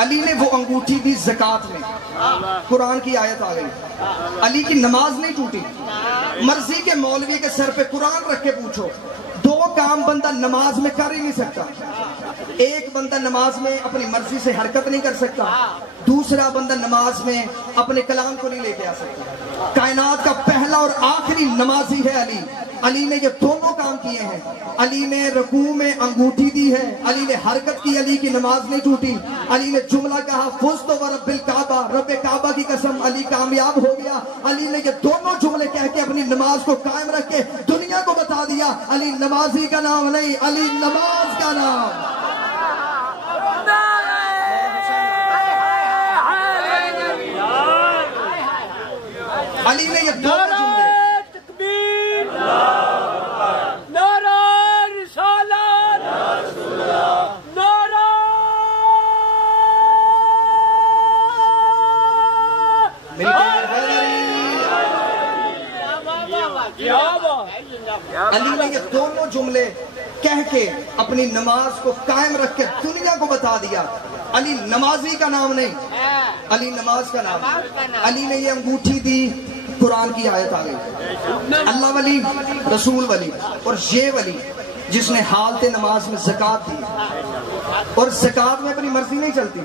علی نے وہ انگوٹھی دی زکات میں، قرآن کی آیت آ گئی، علی کی نماز نہیں ٹوٹی۔ مرضی کے مولوی کے سر پہ قرآن رکھ کے پوچھو، دو کام بندہ نماز میں کر ہی نہیں سکتا۔ ایک بندہ نماز میں اپنی مرضی سے حرکت نہیں کر سکتا، دوسرا بندہ نماز میں اپنے کلام کو نہیں لے کے آ سکتا۔ کائنات کا پہلا اور آخری نمازی ہے علی۔ علی نے یہ دونوں کام کیے ہیں۔ علی نے رکوع میں انگوٹھی دی ہے، علی نے حرکت کی، علی کی نماز نہیں ٹوٹی۔ علی نے جملہ کہا فزت ورب الکعبہ، رب کعبہ کی قسم، علی کامیاب ہو گیا۔ علی نے یہ دونوں جملے کہہ کے اپنی نماز کو قائم رکھ کے دنیا کو بتا دیا علی نمازی کا نام نہیں، علی نماز کا نام۔ علی نے یہ دونوں جملے علی نے یہ دونوں جملے کہہ کے اپنی نماز کو قائم رکھ کے دنیا کو بتا دیا علی نمازی کا نام نہیں، علی نماز کا نام۔ علی نے یہ انگوٹھی دی، قرآن کی آیت آ گئی، اللہ ولی رسول ولی اور یہ ولی جس نے حالت نماز میں زکات دی، اور زکات میں اپنی مرضی نہیں چلتی۔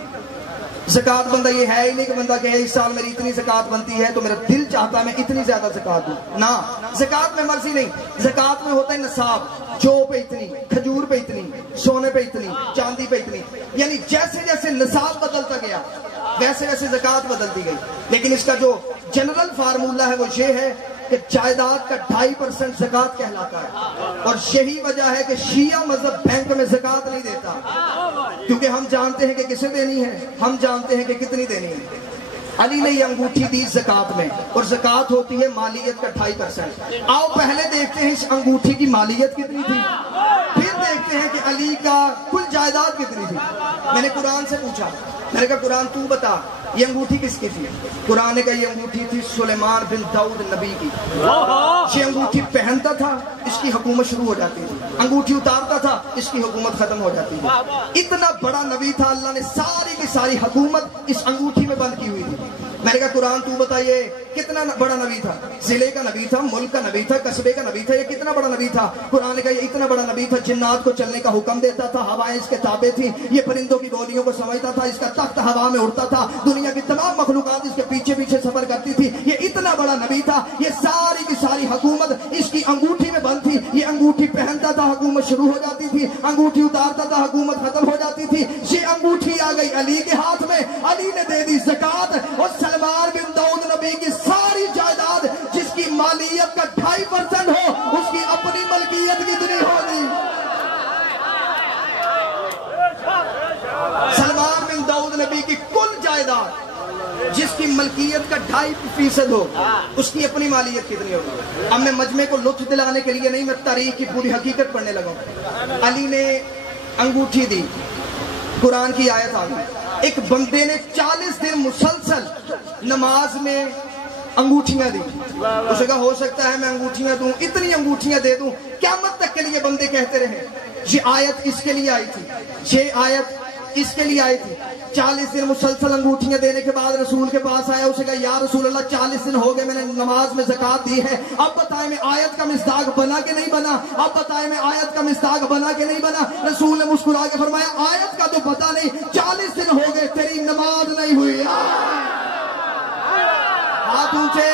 زکات بندہ یہ ہے ہی نہیں کہ بندہ کہے اس سال میری اتنی زکات بنتی ہے تو میرا دل چاہتا ہے میں اتنی زیادہ زکات دوں، نہ، زکات میں مرضی نہیں۔ زکات میں ہوتا ہے نصاب، جو پہ اتنی، کھجور پہ اتنی، سونے پہ اتنی، چاندی پہ اتنی، یعنی جیسے جیسے نصاب بدلتا گیا ویسے ویسے زکات بدلتی گئی۔ لیکن اس کا جو جنرل فارمولہ ہے وہ یہ ہے کہ جائیداد کا 2.5% زکات کہلاتا ہے، اور یہی وجہ ہے کہ شیعہ مذہب بینک میں زکات نہیں دیتا، کیونکہ ہم جانتے ہیں کہ کسے دینی ہے، ہم جانتے ہیں کہ کتنی دینی ہے۔ علی نے یہ انگوٹھی دی زکات میں، اور زکات ہوتی ہے مالیت کا 2.5%۔ آؤ پہلے دیکھتے ہیں اس انگوٹھی کی مالیت کتنی تھی، پھر دیکھتے ہیں کہ علی کا کل جائیداد کتنی تھی۔ میں نے قرآن سے پوچھا، میں نے کہا قرآن تو بتا یہ انگوٹھی کس کی تھی؟ قرآن نے کہا یہ انگوٹھی تھی سلیمان بن داؤد نبی کی۔ یہ انگوٹھی پہنتا تھا اس کی حکومت شروع ہو جاتی تھی، انگوٹھی اتارتا تھا اس کی حکومت ختم ہو جاتی تھی۔ اتنا بڑا نبی تھا، اللہ نے ساری کی ساری حکومت اس انگوٹھی میں بند کی ہوئی تھی۔ میں نے کہا قرآن تو بتائیے کتنا بڑا نبی تھا، ضلع کا نبی تھا، ملک کا نبی تھا، قصبے کا نبی تھا، یہ کتنا بڑا نبی تھا؟ قرآن نے کہا یہ اتنا بڑا نبی تھا جنات کو چلنے کا حکم دیتا تھا، ہوائیں اس کے تابع تھیں، یہ پرندوں کی بولیوں کو سمجھتا تھا، اس کا تخت ہوا میں اڑتا تھا، دنیا کی تمام مخلوقات اس کے پیچھے پیچھے سفر کرتی تھی۔ یہ اتنا بڑا نبی تھا، یہ ساری کی ساری حکومت اس کی انگوٹھی میں بند تھی۔ یہ انگوٹھی پہنتا تھا حکومت شروع ہو جاتی تھی، انگوٹھی اتارتا تھا حکومت ختم ہو جاتی تھی۔ یہ انگوٹھی آ گئی علی کے ہاتھ میں، علی نے دے دی زکات، اور سلمان بن داؤد نبی کی ساری جائیداد جس کی مالیت کا 2.5% ہو اس کی اپنی ملکیت کتنی ہوگی؟ سلمان بن داؤد نبی کی کل جائیداد جس کی ملکیت کا 2.5% ہو اس کی اپنی مالیت کتنی ہوگی؟ اب میں مجمع کو لطف دلانے کے لیے نہیں، میں تاریخ کی پوری حقیقت پڑھنے لگا۔ علی نے انگوٹھی دی، قرآن کی آیت آ گئی، ایک بندے نے 40 دن مسلسل نماز میں انگوٹھیاں دی۔ اسے کہا ہو سکتا ہے میں انگوٹھیاں دوں، اتنی انگوٹھیاں دے دوں، قیامت تک کے لیے بندے کہتے رہے یہ آیت اس کے لیے آئی تھی، یہ آیت اس کے لیے آئی تھی۔ 40 دن مسلسل انگوٹھیاں دینے کے بعد رسول کے پاس آیا، اسے کہا یا رسول اللہ 40 دن ہو گئے میں نے نماز میں زکات دی ہے، اب بتائیں میں آیت کا مصداق بنا کہ نہیں بنا، اب بتائیں میں آیت کا مصداق بنا کہ نہیں بنا۔ رسول نے مسکرا کے فرمایا آیت کا تو پتہ نہیں، 40 دن ہو گئے تیری نماز نہیں ہوئی۔ ہاتھ اونچے